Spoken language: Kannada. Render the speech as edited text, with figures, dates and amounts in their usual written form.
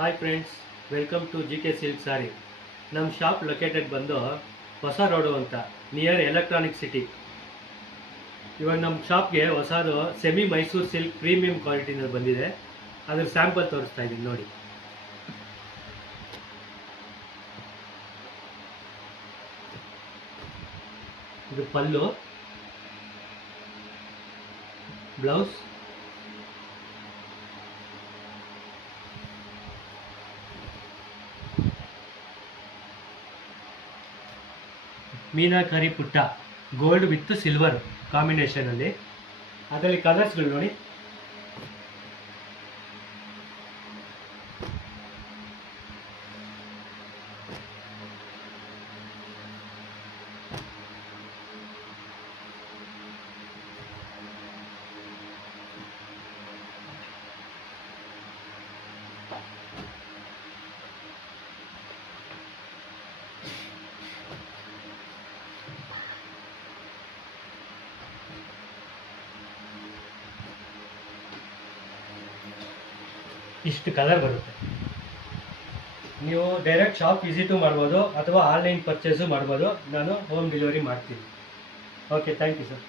Hi friends, welcome to G K silk sari. ನಮ್ಮ ಶಾಪ್ ಲೊಕೇಟೆಡ್ ಬಂದು ಹೊಸ ರೋಡು ಅಂತ, ನಿಯರ್ ಎಲೆಕ್ಟ್ರಾನಿಕ್ ಸಿಟಿ. ಇವಾಗ ನಮ್ಮ ಶಾಪ್ಗೆ ಹೊಸದು ಸೆಮಿ ಮೈಸೂರು ಸಿಲ್ಕ್ ಪ್ರೀಮಿಯಂ ಕ್ವಾಲಿಟಿನಲ್ಲಿ ಬಂದಿದೆ. ಅದ್ರ ಸ್ಯಾಂಪಲ್ ತೋರಿಸ್ತಾ ಇದ್ದೀನಿ ನೋಡಿ. ಇದು ಪಲ್ಲು, ಬ್ಲೌಸ್, ಮೀನಾಕರಿ ಪುಟ್ಟ ಗೋಲ್ಡ್ ವಿತ್ ಸಿಲ್ವರ್ ಕಾಂಬಿನೇಷನಲ್ಲಿ. ಅದರಲ್ಲಿ ಕಲರ್ಸ್ಗಳು ನೋಡಿ. ಇಷ್ಟು ಕಲರ್ ಬರುತ್ತೆ. ನೀವು ಡೈರೆಕ್ಟ್ ಶಾಪ್ ವಿಸಿಟು ಮಾಡ್ಬೋದು ಅಥವಾ ಆನ್ಲೈನ್ ಪರ್ಚೇಸು ಮಾಡ್ಬೋದು. ನಾನು ಹೋಮ್ ಡೆಲಿವರಿ ಮಾಡ್ತೀನಿ. Okay, thank you sir.